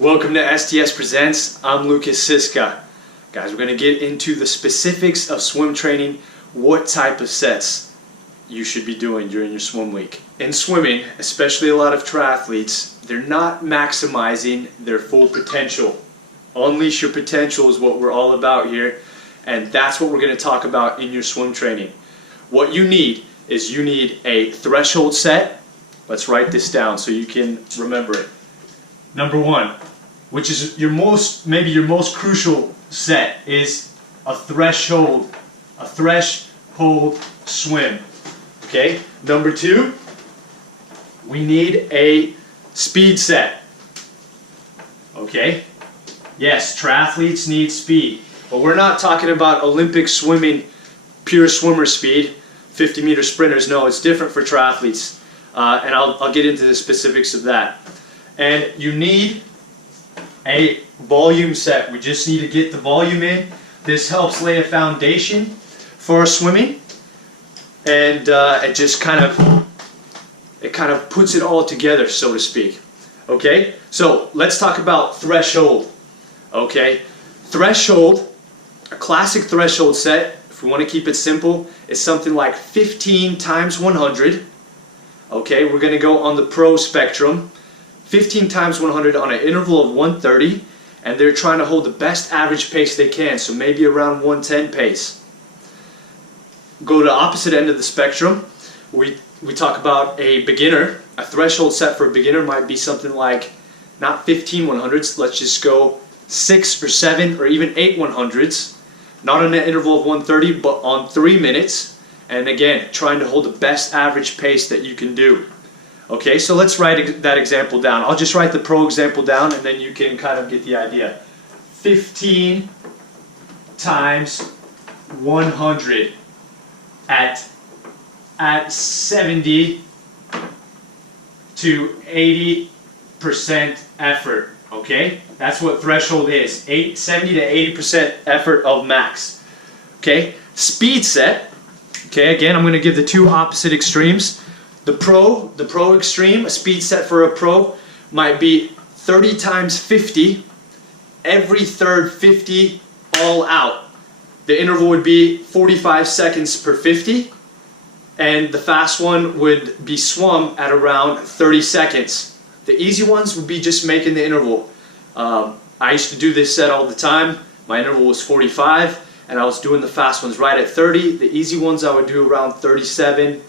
Welcome to STS Presents. I'm Lukas. Guys, we're going to get into the specifics of swim training, what type of sets you should be doing during your swim week. In swimming, especially a lot of triathletes, they're not maximizing their full potential. Unleash your potential is what we're all about here, and that's what we're going to talk about in your swim training. What you need is you need a threshold set. Let's write this down so you can remember it. Number one, which is maybe your most crucial set, is a threshold swim. Okay. Number two, we need a speed set. Okay. Yes, triathletes need speed, but we're not talking about Olympic swimming, pure swimmer speed, 50-meter sprinters. No, it's different for triathletes, and I'll get into the specifics of that. And you need a volume set. We just need to get the volume in. This helps lay a foundation for swimming, and it just kind of puts it all together, so to speak. Okay, so let's talk about threshold. Okay, threshold, a classic threshold set, if we want to keep it simple, is something like 15 times 100. Okay, we're going to go on the pro spectrum. 15 times 100 on an interval of 130, and they're trying to hold the best average pace they can, so maybe around 110 pace. Go to the opposite end of the spectrum. We talk about a beginner. A threshold set for a beginner might be something like not 15 100s, let's just go 6 or 7 or even 8 100s, not on an interval of 130 but on 3 minutes, and again trying to hold the best average pace that you can do. Okay, so let's write that example down. I'll just write the pro example down and then you can kind of get the idea. 15 times 100 at 70 to 80% effort. Okay, that's what threshold is. 70 to 80% effort of max. Okay, speed set. Okay, again, I'm going to give the two opposite extremes. The pro extreme, a speed set for a pro might be 30 times 50, every third 50 all out. The interval would be 45 seconds per 50, and the fast one would be swum at around 30 seconds. The easy ones would be just making the interval. I used to do this set all the time. My interval was 45, and I was doing the fast ones right at 30. The easy ones I would do around 37,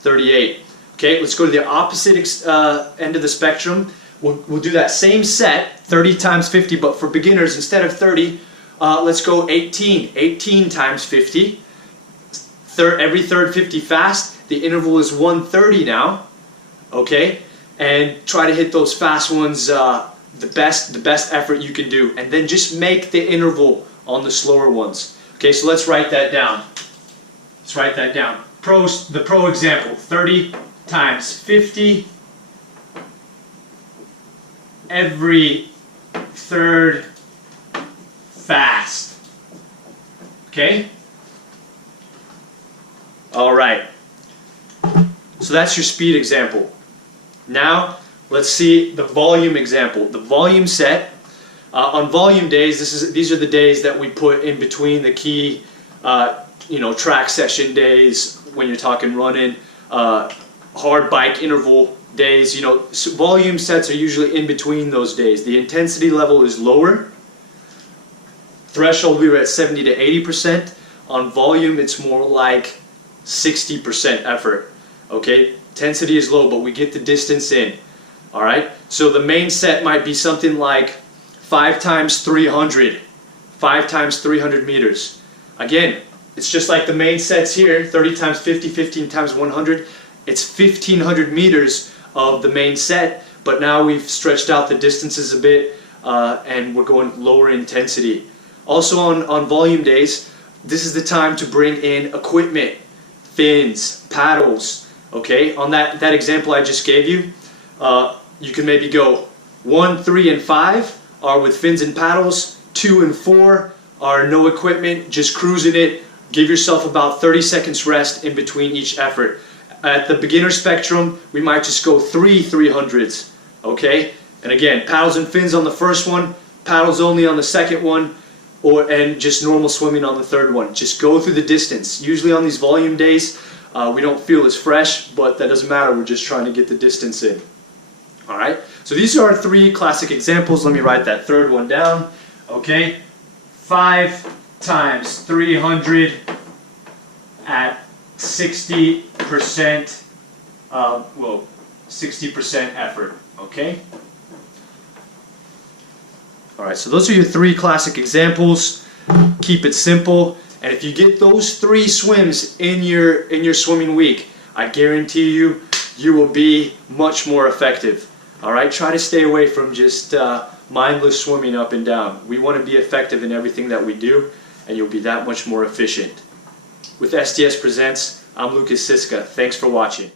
38. Okay, let's go to the opposite end of the spectrum. We'll do that same set, 30 times 50, but for beginners, instead of 30, let's go 18. 18 times 50. Every third 50 fast. The interval is 130 now. Okay, and try to hit those fast ones the best effort you can do, and then just make the interval on the slower ones. Okay, so let's write that down. Let's write that down. The pro example, 30 times 50, every third fast. Okay? All right. So that's your speed example. Now, let's see the volume example. The volume set. On volume days, these are the days that we put in between the key, track session days when you're talking running, hard bike interval days. So volume sets are usually in between those days. The intensity level is lower. Threshold, we were at 70 to 80%. On volume, it's more like 60% effort. Okay, intensity is low, but we get the distance in. All right, so the main set might be something like 5 times 300, 5 times 300 meters. Again, it's just like the main sets here, 30 times 50, 15 times 100. It's 1,500 meters of the main set, but now we've stretched out the distances a bit, and we're going lower intensity. Also on volume days, this is the time to bring in equipment, fins, paddles. Okay, on that example I just gave you, you can maybe go 1, 3, and 5 are with fins and paddles. 2 and 4 are no equipment, just cruising it. Give yourself about 30 seconds rest in between each effort. At the beginner spectrum, we might just go 3 300s. Okay, And again, paddles and fins on the first one, paddles only on the second one, and just normal swimming on the third one. Just go through the distance. Usually on these volume days, we don't feel as fresh, but that doesn't matter. We're just trying to get the distance in. All right, so these are our 3 classic examples. Let me write that third one down. Okay, 5 times 300 at 60%, 60% effort, okay? All right, so those are your 3 classic examples. Keep it simple, and if you get those 3 swims in your swimming week, I guarantee you, you will be much more effective. All right, try to stay away from just mindless swimming up and down. We want to be effective in everything that we do, and you'll be that much more efficient. With STS Presents, I'm Lukas. Thanks for watching.